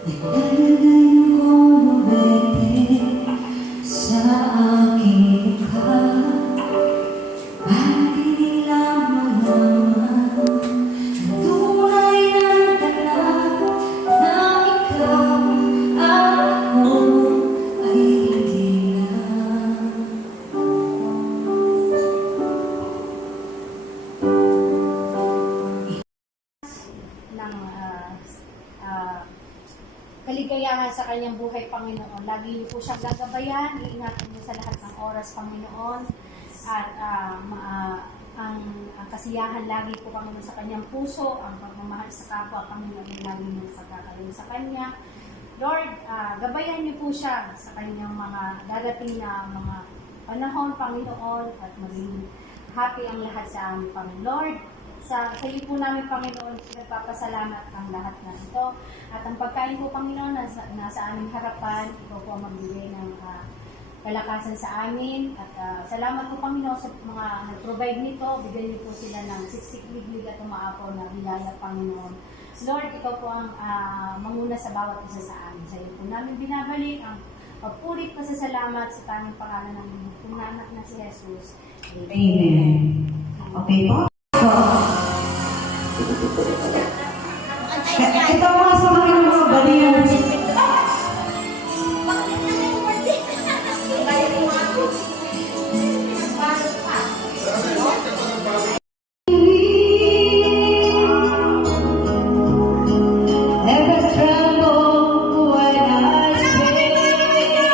Ilalagay mo mabuti sa aking mukha para di nila malaman ang tunay na taglay na ikaw at ako ay hindi na. Ng kaligayahan sa kanyang buhay, Panginoon. Lagi niyo po siyang gagabayan, iingatan niyo sa lahat ng oras, Panginoon. At ang kasiyahan lagi po, Panginoon, sa kanyang puso, ang pagmamahal sa kapwa, Panginoon, lagi niyo pagkakaroon sa kanya. Lord, gabayan niyo po siya sa kanyang mga darating na mga panahon, Panginoon, at maging happy ang lahat sa amin, Panginoon. Lord, sa iyo po namin, Panginoon, nagpapasalamat ang lahat na ito. At ang pagkain po, Panginoon, nasa aming harapan, ikaw po ang magbigay ng kalakasan sa amin. At salamat po, Panginoon, sa mga nag-provide nito. Bigyan niyo po sila ng siksik-liglig at umaapaw na hiyaya, Panginoon. Lord, ikaw po ang manguna sa bawat isa sa amin. Sa iyo po namin binabalik ang pagpurit pa sa salamat sa tanging pangalan ng buong anak na si Jesus. Amen. Okay po? Ito mga sa mga baliw. Never tremble when I say what if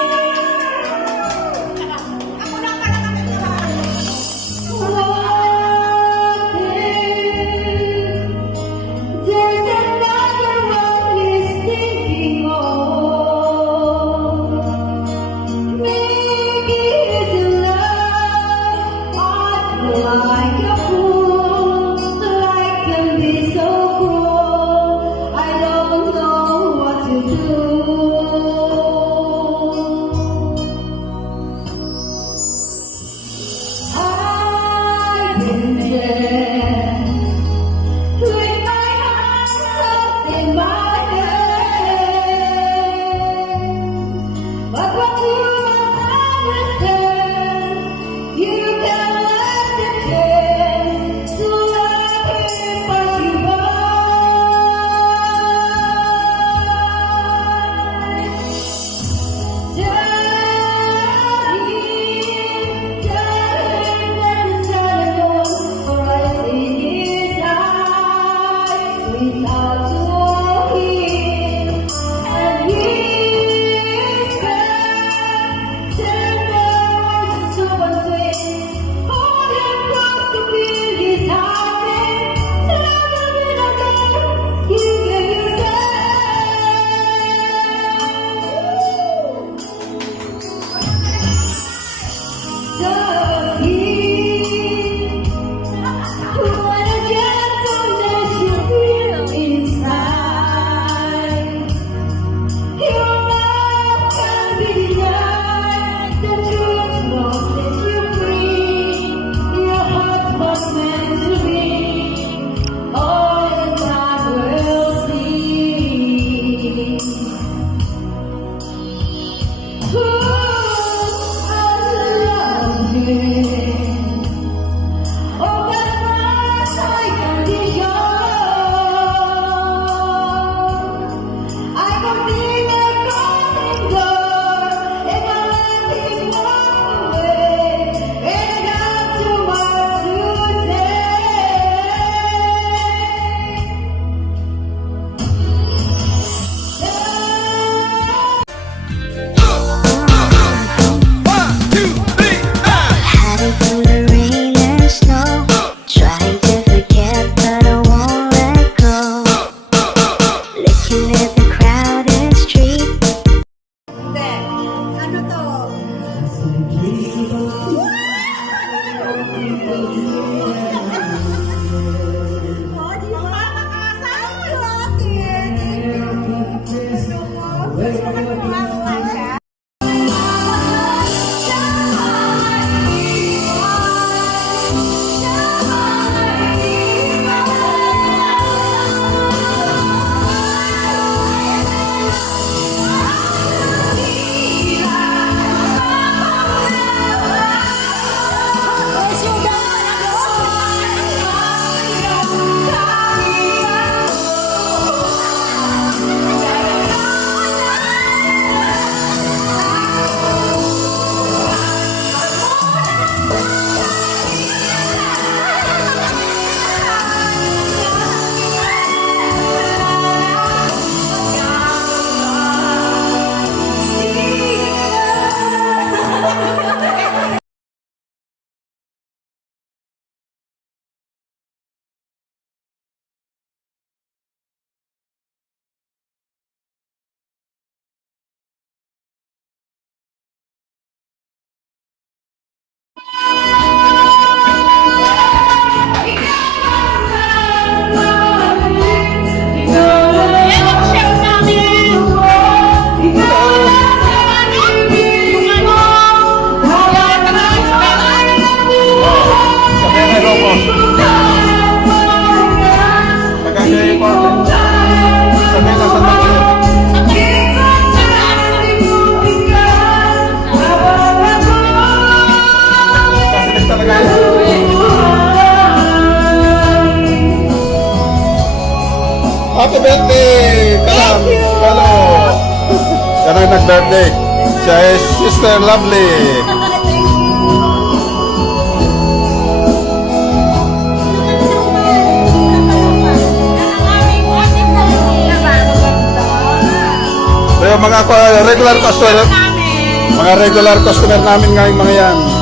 Happy birthday! Kalam! Kalo! Yan ang nag-birthday. Siya is Sister Lovely. So yung mga regular customer namin ngayong mga yan.